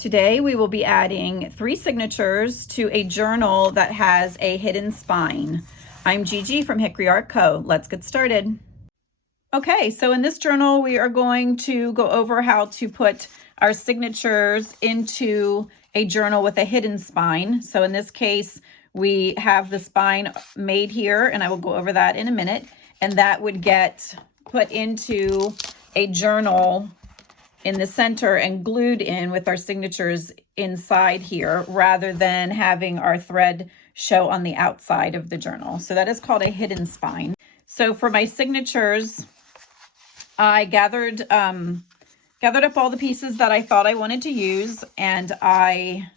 Today we will be adding 3 signatures to a journal that has a hidden spine. I'm Gigi from Hickory Art Co. Let's get started. Okay, so in this journal we are going to go over how to put our signatures into a journal with a hidden spine. So in this case we have the spine made here, and I will go over that in a minute, and that would get put into a journal in the center and glued in with our signatures inside here, rather than having our thread show on the outside of the journal. So that is called a hidden spine. So for my signatures, I gathered up all the pieces that I thought I wanted to use, and I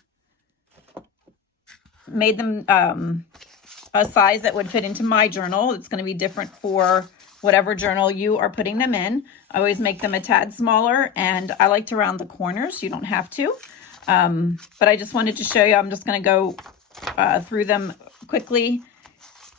made them a size that would fit into my journal. It's going to be different for whatever journal you are putting them in. I always make them a tad smaller, and I like to round the corners. You don't have to, but I just wanted to show you. I'm just going to go through them quickly.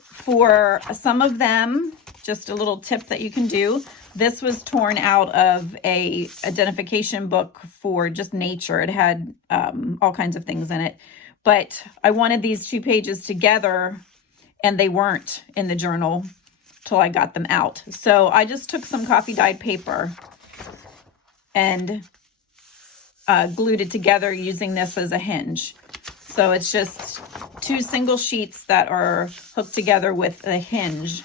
For some of them, just a little tip that you can do. This was torn out of a identification book for just nature. It had all kinds of things in it, but I wanted these 2 pages together, and they weren't in the journal till I got them out. So I just took some coffee dyed paper and glued it together using this as a hinge. So it's just 2 single sheets that are hooked together with a hinge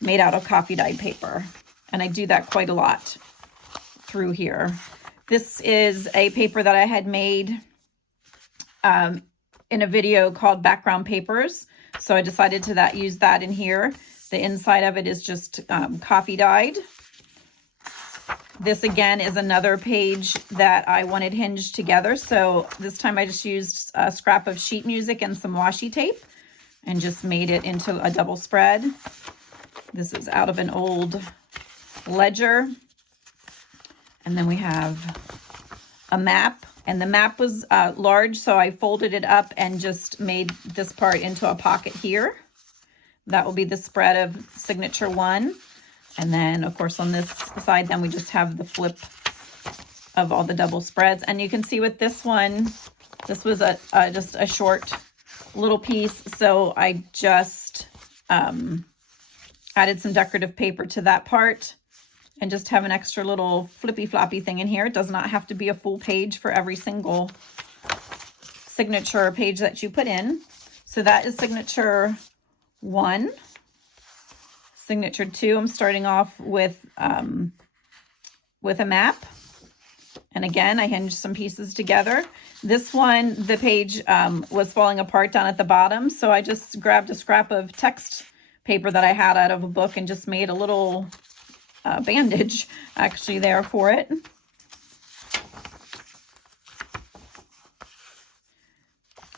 made out of coffee dyed paper. And I do that quite a lot through here. This is a paper that I had made in a video called Background Papers. So I decided to use that in here. The inside of it is just coffee dyed. This again is another page that I wanted hinged together. So this time I just used a scrap of sheet music and some washi tape and just made it into a double spread. This is out of an old ledger. And then we have a map. And the map was large, so I folded it up and just made this part into a pocket here. That will be the spread of signature 1. And then, of course, on this side, then we just have the flip of all the double spreads. And you can see with this one, this was just a short little piece. So I just added some decorative paper to that part and just have an extra little flippy floppy thing in here. It does not have to be a full page for every single signature page that you put in. So that is signature 1. Signature 2, I'm starting off with a map. And again, I hinged some pieces together. This one, the page was falling apart down at the bottom. So I just grabbed a scrap of text paper that I had out of a book and just made a little bandage actually there for it.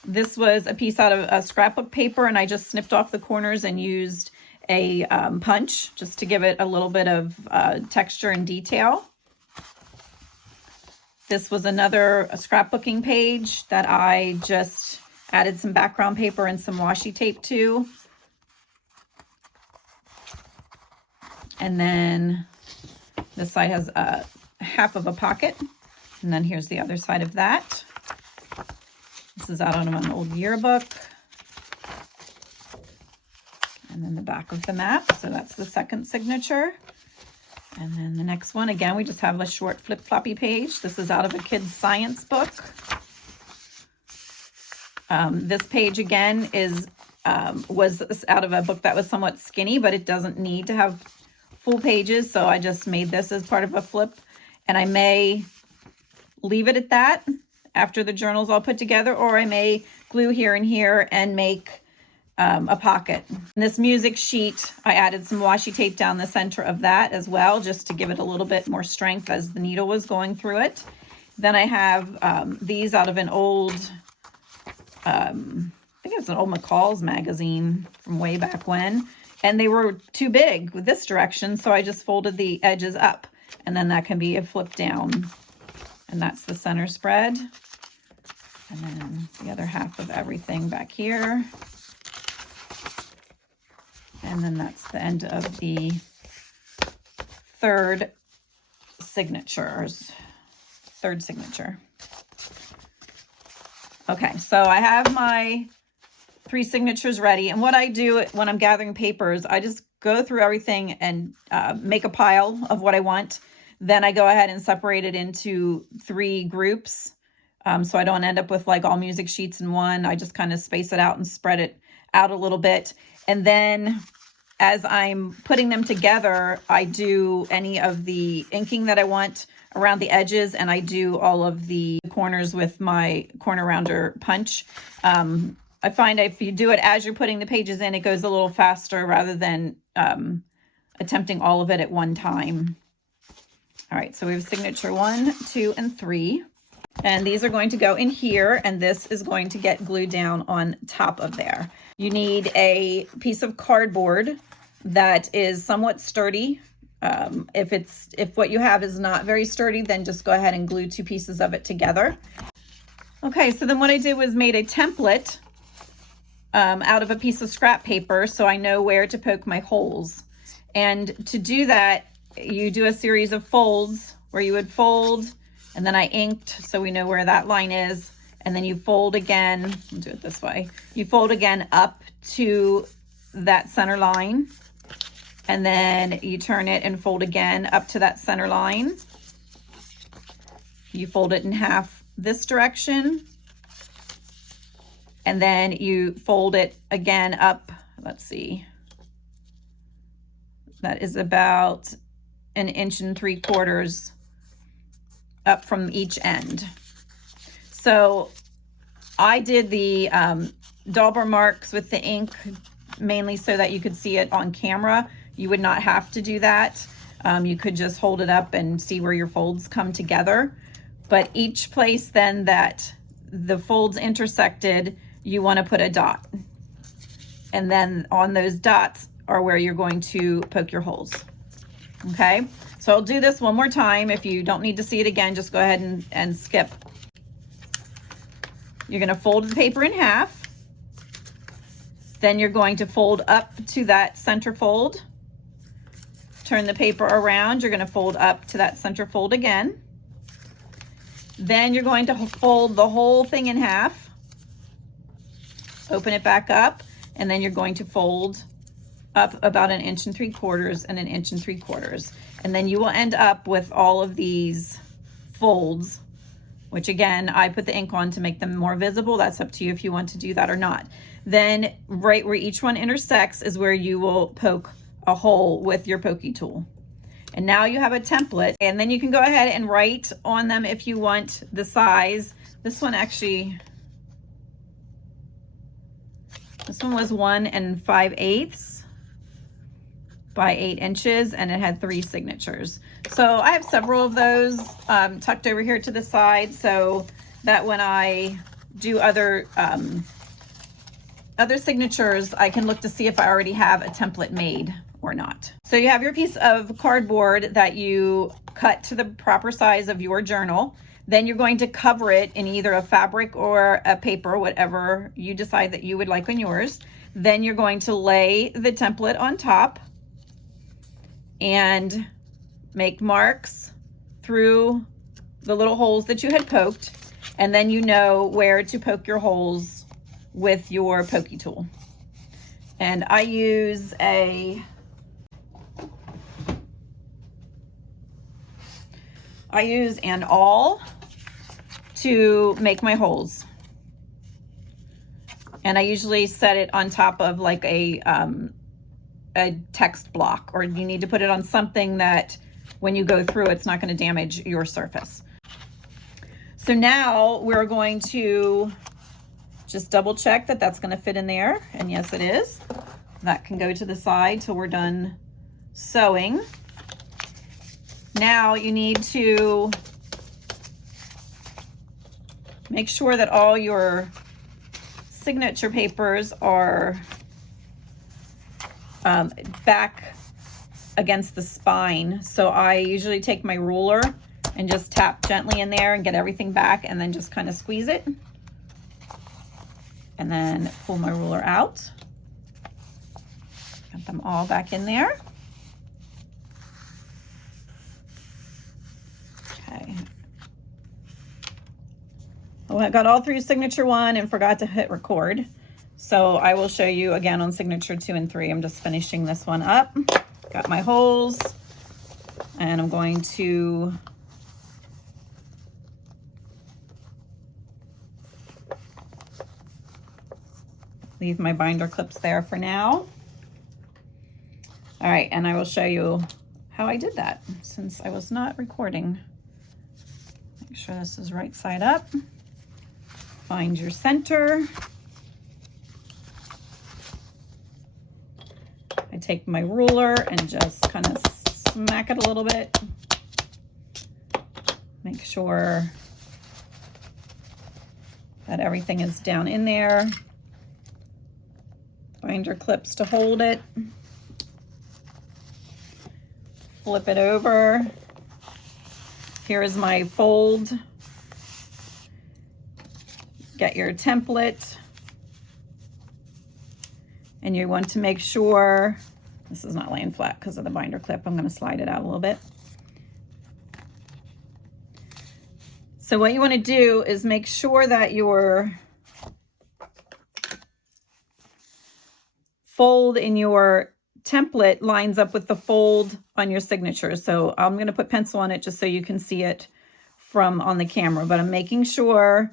This was a piece out of a scrapbook paper, and I just snipped off the corners and used a punch just to give it a little bit of texture and detail. This was another scrapbooking page that I just added some background paper and some washi tape to. And then this side has half of a pocket. And then here's the other side of that. This is out of an old yearbook. And then the back of the map. So that's the second signature. And then the next one, again, we just have a short flip floppy page. This is out of a kid's science book. This page again was out of a book that was somewhat skinny, but it doesn't need to have full pages. So I just made this as part of a flip, and I may leave it at that after the journal's all put together, or I may glue here and here and make a pocket. In this music sheet, I added some washi tape down the center of that as well, just to give it a little bit more strength as the needle was going through it. Then I have these out of an old, I think it was an old McCall's magazine from way back when, and they were too big with this direction, so I just folded the edges up, and then that can be a flip down. And that's the center spread. And then the other half of everything back here. And then that's the end of the third signature. Okay, so I have my 3 signatures ready. And what I do when I'm gathering papers, I just go through everything and make a pile of what I want. Then I go ahead and separate it into 3 groups. So I don't end up with like all music sheets in one. I just kind of space it out and spread it out a little bit. And then as I'm putting them together, I do any of the inking that I want around the edges, and I do all of the corners with my corner rounder punch. I find if you do it as you're putting the pages in, it goes a little faster rather than attempting all of it at one time. All right, so we have signature 1, 2, and 3. And these are going to go in here, and this is going to get glued down on top of there. You need a piece of cardboard that is somewhat sturdy. If what you have is not very sturdy, then just go ahead and glue 2 pieces of it together. Okay, so then what I did was made a template out of a piece of scrap paper, so I know where to poke my holes. And to do that, you do a series of folds where you would fold, and then I inked so we know where that line is, and then you fold again. I'll do it this way. You fold again up to that center line, and then you turn it and fold again up to that center line. You fold it in half this direction, and then you fold it again up. Let's see, that is about 1 3/4 inches up from each end. So I did the dauber marks with the ink mainly so that you could see it on camera. You would not have to do that. You could just hold it up and see where your folds come together. But each place then that the folds intersected, you want to put a dot. And then on those dots are where you're going to poke your holes. Okay, so I'll do this one more time. If you don't need to see it again, just go ahead and skip. You're going to fold the paper in half. Then you're going to fold up to that center fold. Turn the paper around. You're going to fold up to that center fold again. Then you're going to fold the whole thing in half. Open it back up, and then you're going to fold up about 1 3/4 inches and 1 3/4 inches. And then you will end up with all of these folds, which again, I put the ink on to make them more visible. That's up to you if you want to do that or not. Then right where each one intersects is where you will poke a hole with your pokey tool. And now you have a template, and then you can go ahead and write on them if you want the size. This one was 1 5/8 by 8 inches, and it had 3 signatures. So I have several of those tucked over here to the side, so that when I do other signatures, I can look to see if I already have a template made or not. So you have your piece of cardboard that you cut to the proper size of your journal. Then you're going to cover it in either a fabric or a paper, whatever you decide that you would like on yours. Then you're going to lay the template on top and make marks through the little holes that you had poked. And then you know where to poke your holes with your pokey tool. And I use an awl to make my holes. And I usually set it on top of like a text block, or you need to put it on something that when you go through, it's not going to damage your surface. So now we're going to just double check that that's going to fit in there. And yes, it is. That can go to the side till we're done sewing. Now you need to make sure that all your signature papers are back against the spine. So I usually take my ruler and just tap gently in there and get everything back, and then just kind of squeeze it. And then pull my ruler out. Get them all back in there. Okay. I got all through signature 1 and forgot to hit record. So I will show you again on signature 2 and 3. I'm just finishing this one up. Got my holes, and I'm going to leave my binder clips there for now. All right, and I will show you how I did that since I was not recording. Make sure this is right side up. Find your center. I take my ruler and just kind of smack it a little bit. Make sure that everything is down in there. Binder clips to hold it. Flip it over. Here is my fold. Get your template. And you want to make sure, this is not laying flat because of the binder clip. I'm going to slide it out a little bit. So what you want to do is make sure that your fold in your template lines up with the fold on your signature. So I'm going to put pencil on it just so you can see it from on the camera, but I'm making sure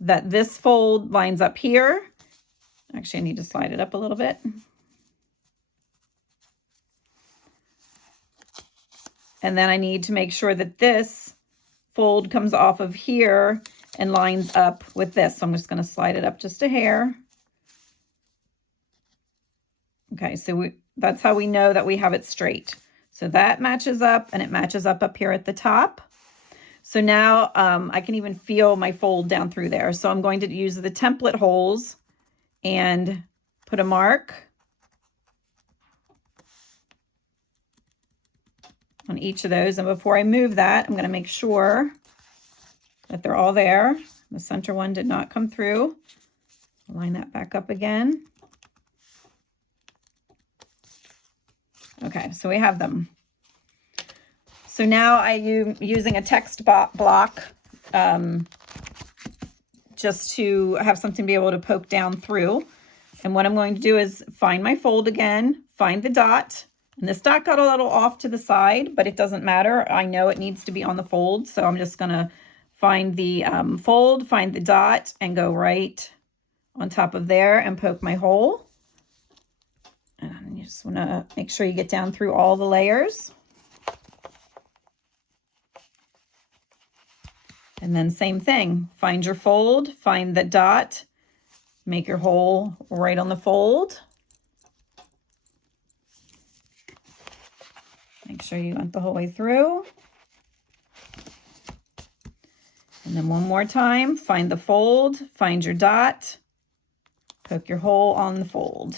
that this fold lines up here. Actually, I need to slide it up a little bit. And then I need to make sure that this fold comes off of here and lines up with this. So I'm just going to slide it up just a hair. Okay, so that's how we know that we have it straight. So that matches up, and it matches up here at the top. So now I can even feel my fold down through there. So I'm going to use the template holes and put a mark on each of those. And before I move that, I'm going to make sure that they're all there. The center one did not come through. Line that back up again. Okay, so we have them. So now I'm using a text block just to have something to be able to poke down through. And what I'm going to do is find my fold again, find the dot. And this dot got a little off to the side, but it doesn't matter. I know it needs to be on the fold. So I'm just going to find the fold, find the dot, and go right on top of there and poke my hole. And you just want to make sure you get down through all the layers. And then same thing, find your fold, find the dot, make your hole right on the fold. Make sure you went the whole way through. And then one more time, find the fold, find your dot, poke your hole on the fold.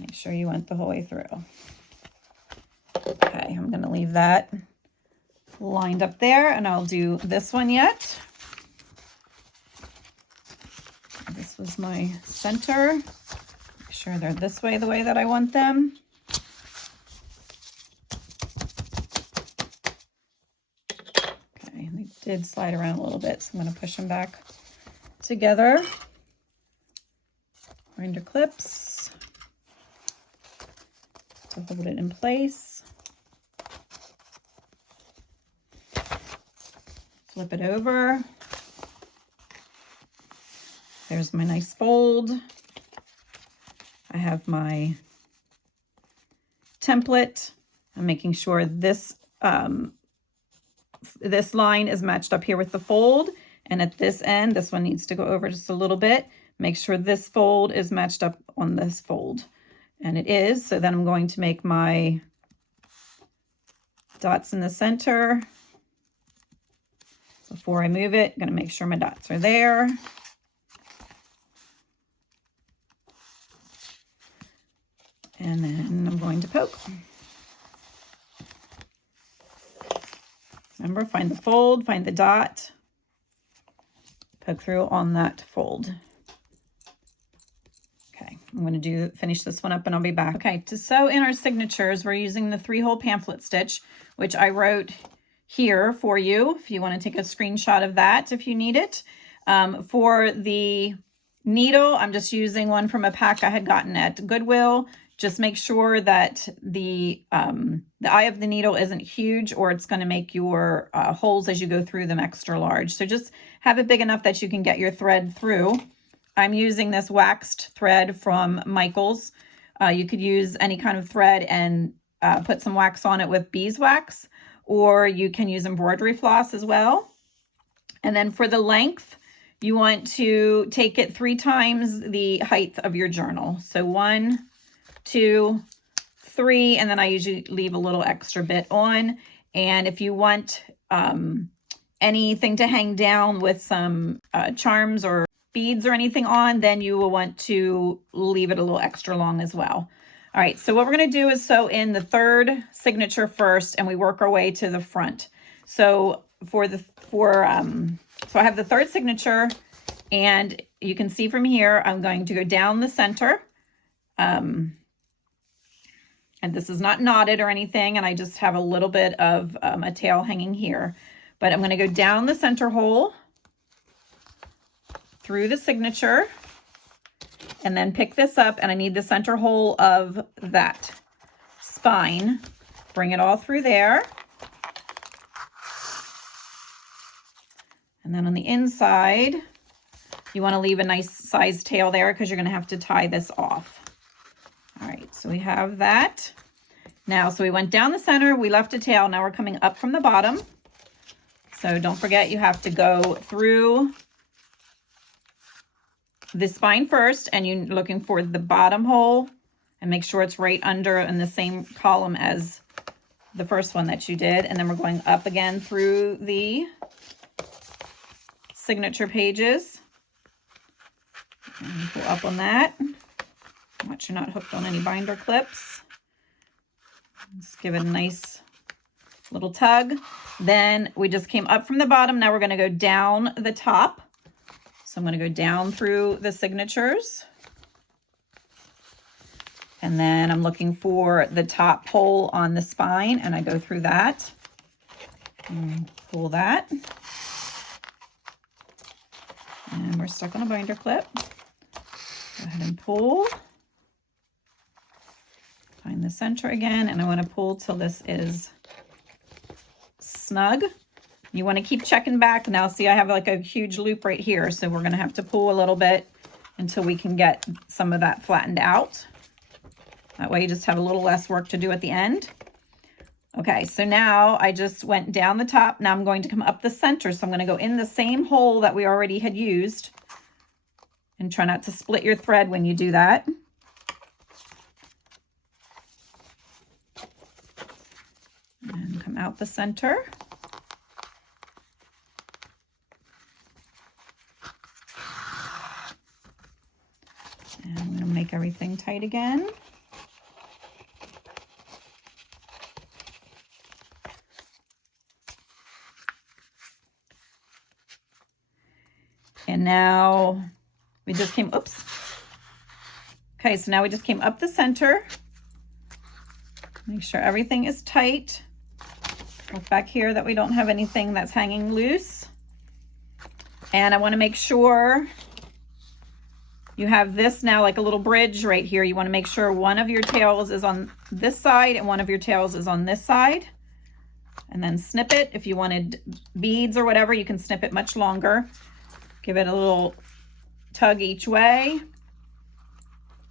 Make sure you went the whole way through. Okay, I'm going to leave that lined up there, and I'll do this one yet. This was my center. Make sure they're this way, the way that I want them. Okay, they did slide around a little bit, so I'm going to push them back together. Binder clips to hold it in place. Flip it over. There's my nice fold. I have my template. I'm making sure this this line is matched up here with the fold, and at this end, this one needs to go over just a little bit. Make sure this fold is matched up on this fold, and it is. So then I'm going to make my dots in the center. Before I move it, I'm going to make sure my dots are there. And then I'm going to poke. Remember, find the fold, find the dot, poke through on that fold. Okay, I'm going to finish this one up and I'll be back. Okay, to sew in our signatures, we're using the 3-hole pamphlet stitch, which I wrote here for you, if you want to take a screenshot of that if you need it. For the needle, I'm just using one from a pack I had gotten at Goodwill. Just make sure that the eye of the needle isn't huge, or it's going to make your holes as you go through them extra large. So just have it big enough that you can get your thread through. I'm using this waxed thread from Michael's. You could use any kind of thread and put some wax on it with beeswax, or you can use embroidery floss as well. And then for the length, you want to take it 3 times the height of your journal. So 1, 2, 3, and then I usually leave a little extra bit on. And if you want anything to hang down with some charms or beads or anything on, then you will want to leave it a little extra long as well. All right, so what we're going to do is sew in the 3rd signature first, and we work our way to the front. So so I have the 3rd signature, and you can see from here I'm going to go down the center, and this is not knotted or anything, and I just have a little bit of a tail hanging here, but I'm going to go down the center hole through the signature, and then pick this up, and I need the center hole of that spine. Bring it all through there. And then on the inside, you want to leave a nice size tail there because you're going to have to tie this off. All right, so we have that. Now, so we went down the center, we left a tail, now we're coming up from the bottom. So don't forget, you have to go through the spine first, and you're looking for the bottom hole, and make sure it's right under in the same column as the first one that you did. And then we're going up again through the signature pages. And pull up on that. Watch you're not hooked on any binder clips. Just give it a nice little tug. Then we just came up from the bottom. Now we're going to go down the top. So I'm going to go down through the signatures. And then I'm looking for the top hole on the spine, and I go through that. And pull that. And we're stuck on a binder clip. Go ahead and pull. Find the center again, and I want to pull till this is snug. You want to keep checking back. Now see, I have like a huge loop right here, so we're going to have to pull a little bit until we can get some of that flattened out. That way you just have a little less work to do at the end. Okay, so now I just went down the top. Now I'm going to come up the center. So I'm going to go in the same hole that we already had used. And try not to split your thread when you do that. And come out the center. And I'm going to make everything tight again. And now we just came, oops. Okay, so now we just came up the center. Make sure everything is tight. Look back here that we don't have anything that's hanging loose. And I want to make sure you have this now like a little bridge right here. You want to make sure one of your tails is on this side and one of your tails is on this side. And then snip it. If you wanted beads or whatever, you can snip it much longer. Give it a little tug each way.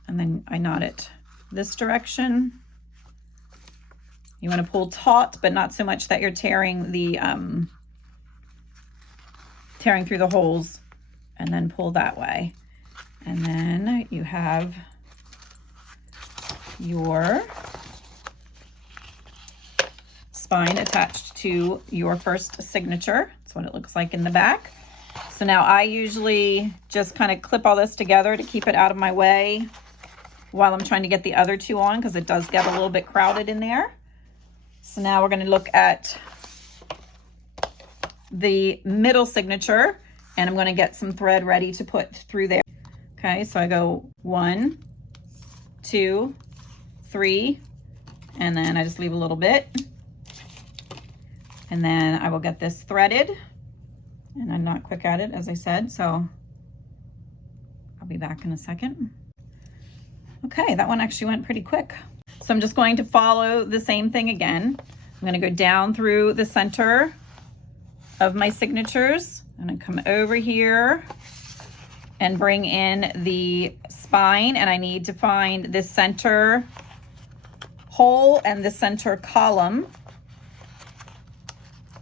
And then I knot it this direction. You want to pull taut, but not so much that you're tearing the tearing through the holes, and then pull that way. And then you have your spine attached to your first signature. That's what it looks like in the back. So now I usually just kind of clip all this together to keep it out of my way while I'm trying to get the other two on, because it does get a little bit crowded in there. So now we're going to look at the middle signature, and I'm going to get some thread ready to put through there. Okay, so I go 1, 2, 3, and then I just leave a little bit. And then I will get this threaded, and I'm not quick at it, as I said, so I'll be back in a second. Okay, that one actually went pretty quick. So I'm just going to follow the same thing again. I'm going to go down through the center of my signatures. I'm going to come over here and bring in the spine, and I need to find the center hole and the center column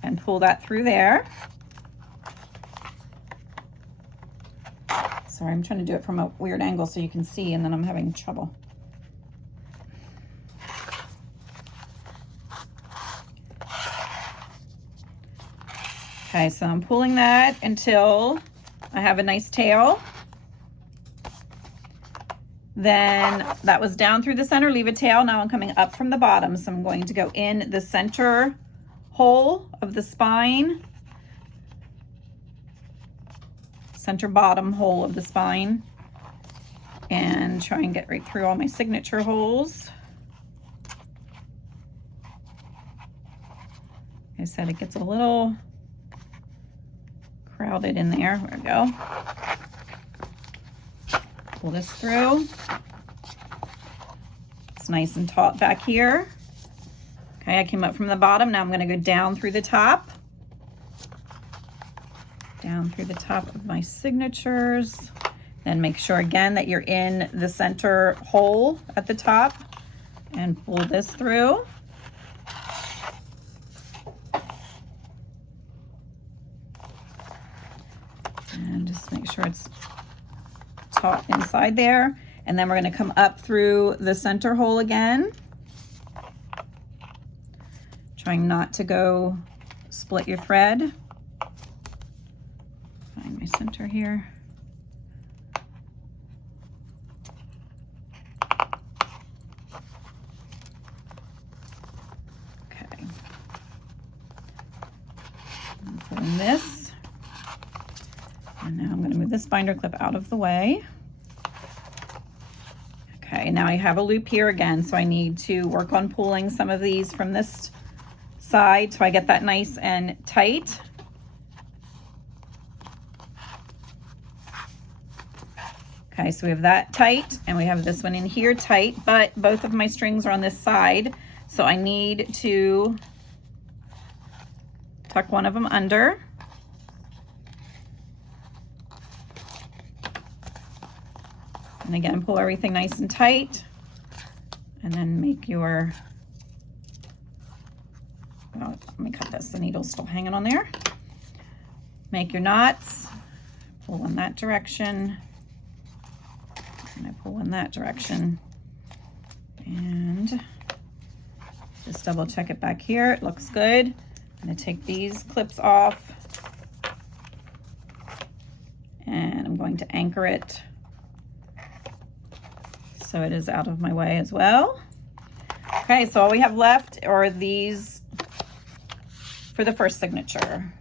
and pull that through there. Sorry, I'm trying to do it from a weird angle so you can see, and then I'm having trouble. Okay, so I'm pulling that until I have a nice tail. Then that was down through the center, leave a tail. Now I'm coming up from the bottom. So I'm going to go in the center hole of the spine, center bottom hole of the spine, and try and get right through all my signature holes. Like I said, it gets a little crowded in there. There we go. Pull this through. It's nice and taut back here. Okay, I came up from the bottom. Now I'm going to go down through the top. Down through the top of my signatures. Then make sure again that you're in the center hole at the top and pull this through. And just make sure it's taut inside there. And then we're going to come up through the center hole again. Trying not to go split your thread. Find my center here. Okay. I'm putting this. And now I'm going to move this binder clip out of the way. Okay, now I have a loop here again, so I need to work on pulling some of these from this side so I get that nice and tight. Okay, so we have that tight, and we have this one in here tight, but both of my strings are on this side, so I need to tuck one of them under. And again, pull everything nice and tight, and then make your, well, let me cut this, the needle's still hanging on there. Make your knots, pull in that direction, and I pull in that direction, and just double check it back here. It looks good. I'm going to take these clips off, and I'm going to anchor it so it is out of my way as well. Okay, so all we have left are these for the first signature.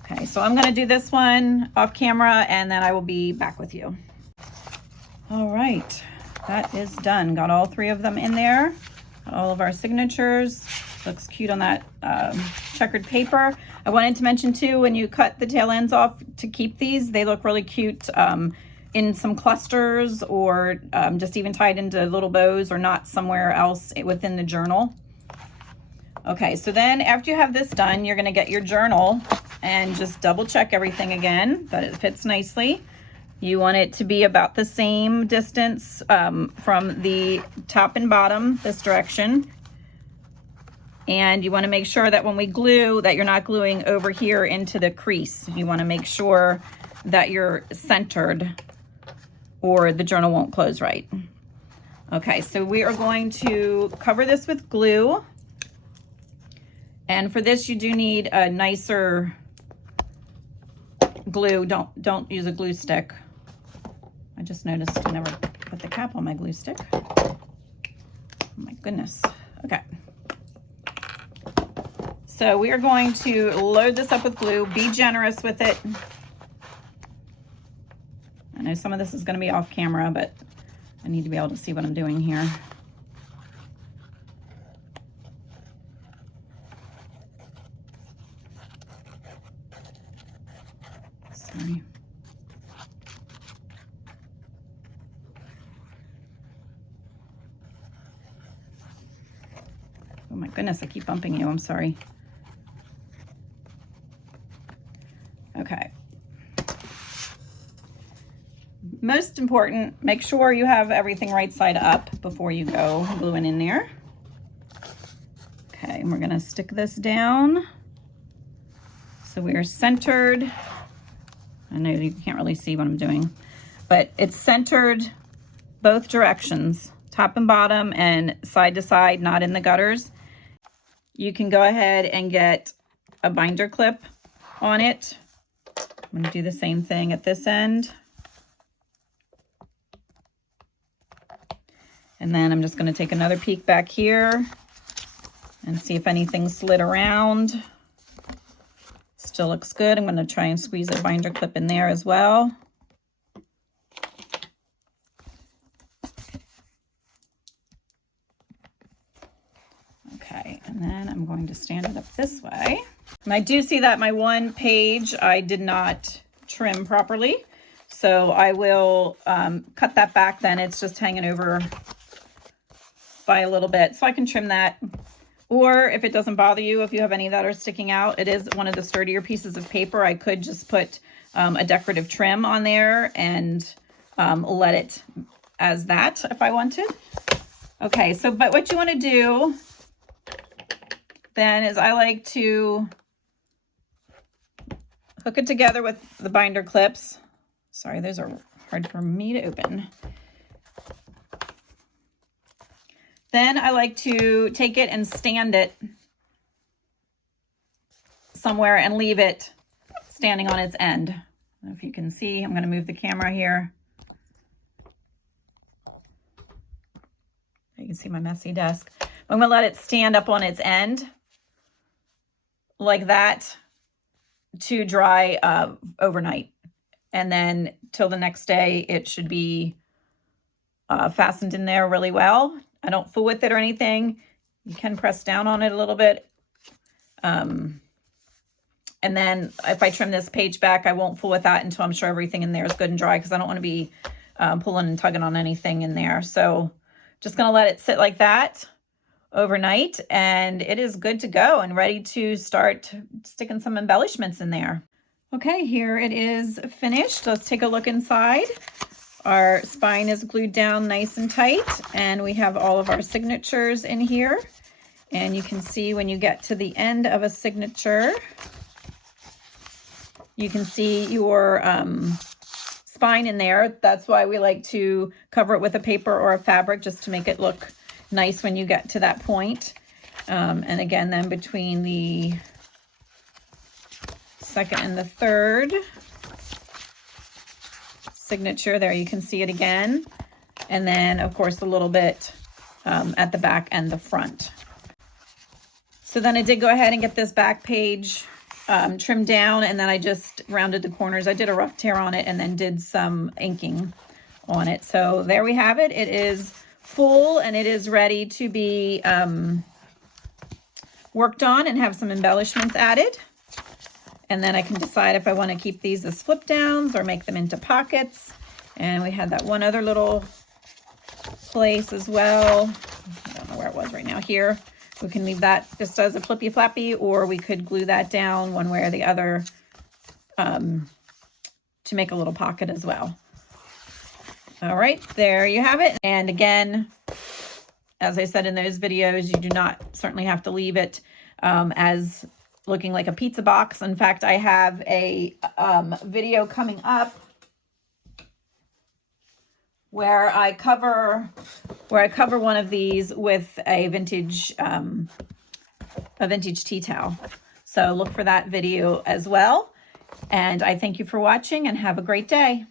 Okay, so I'm gonna do this one off camera, and then I will be back with you. All right, that is done. Got all three of them in there, got all of our signatures. Looks cute on that checkered paper. I wanted to mention too, when you cut the tail ends off to keep these, they look really cute in some clusters, or just even tied into little bows, or not somewhere else within the journal. Okay, so then after you have this done, you're gonna get your journal and just double check everything again, that it fits nicely. You want it to be about the same distance from the top and bottom, this direction. And you wanna make sure that when we glue, that you're not gluing over here into the crease. You wanna make sure that you're centered, or the journal won't close right. Okay, so we are going to cover this with glue. And for this, you do need a nicer glue. Don't use a glue stick. I just noticed I never put the cap on my glue stick. Oh my goodness. Okay. So we are going to load this up with glue. Be generous with it. And know some of this is going to be off camera, but I need to be able to see what I'm doing here. Sorry. Oh my goodness, I keep bumping you. I'm sorry. Okay. Most important, make sure you have everything right side up before you go gluing in there. Okay, and we're gonna stick this down so we are centered. I know you can't really see what I'm doing, but it's centered both directions, top and bottom and side to side, not in the gutters. You can go ahead and get a binder clip on it. I'm going to do the same thing at this end. And then I'm just going to take another peek back here and see if anything slid around. Still looks good. I'm going to try and squeeze a binder clip in there as well. Okay, and then I'm going to stand it up this way. And I do see that my one page I did not trim properly, so I will cut that back then. It's just hanging over by a little bit, so I can trim that. Or if it doesn't bother you, if you have any that are sticking out, it is one of the sturdier pieces of paper. I could just put a decorative trim on there and let it as that if I wanted. Okay, so but what you want to do then is I like to hook it together with the binder clips. Sorry, those are hard for me to open. Then I like to take it and stand it somewhere and leave it standing on its end. I don't know if you can see, I'm going to move the camera here. You can see my messy desk. I'm going to let it stand up on its end like that to dry overnight. And then till the next day, it should be fastened in there really well. I don't fool with it or anything. You can press down on it a little bit. And then if I trim this page back, I won't fool with that until I'm sure everything in there is good and dry, because I don't want to be pulling and tugging on anything in there. So just going to let it sit like that overnight, and it is good to go and ready to start sticking some embellishments in there. Okay, here it is finished. Let's take a look inside. Our spine is glued down nice and tight, and we have all of our signatures in here. And you can see when you get to the end of a signature, you can see your spine in there. That's why we like to cover it with a paper or a fabric, just to make it look nice when you get to that point. And again, then between the second and the third signature, there you can see it again. And then of course a little bit at the back and the front. So then I did go ahead and get this back page trimmed down, and then I just rounded the corners. I did a rough tear on it and then did some inking on it. So there we have it. It is full and it is ready to be worked on and have some embellishments added. And then I can decide if I want to keep these as flip downs or make them into pockets. And we had that one other little place as well. I don't know where it was right now. Here, we can leave that just as a flippy flappy, or we could glue that down one way or the other to make a little pocket as well. All right, there you have it. And again, as I said in those videos, you do not certainly have to leave it as looking like a pizza box. In fact, I have a video coming up where I cover one of these with a vintage tea towel. So look for that video as well. And I thank you for watching and have a great day.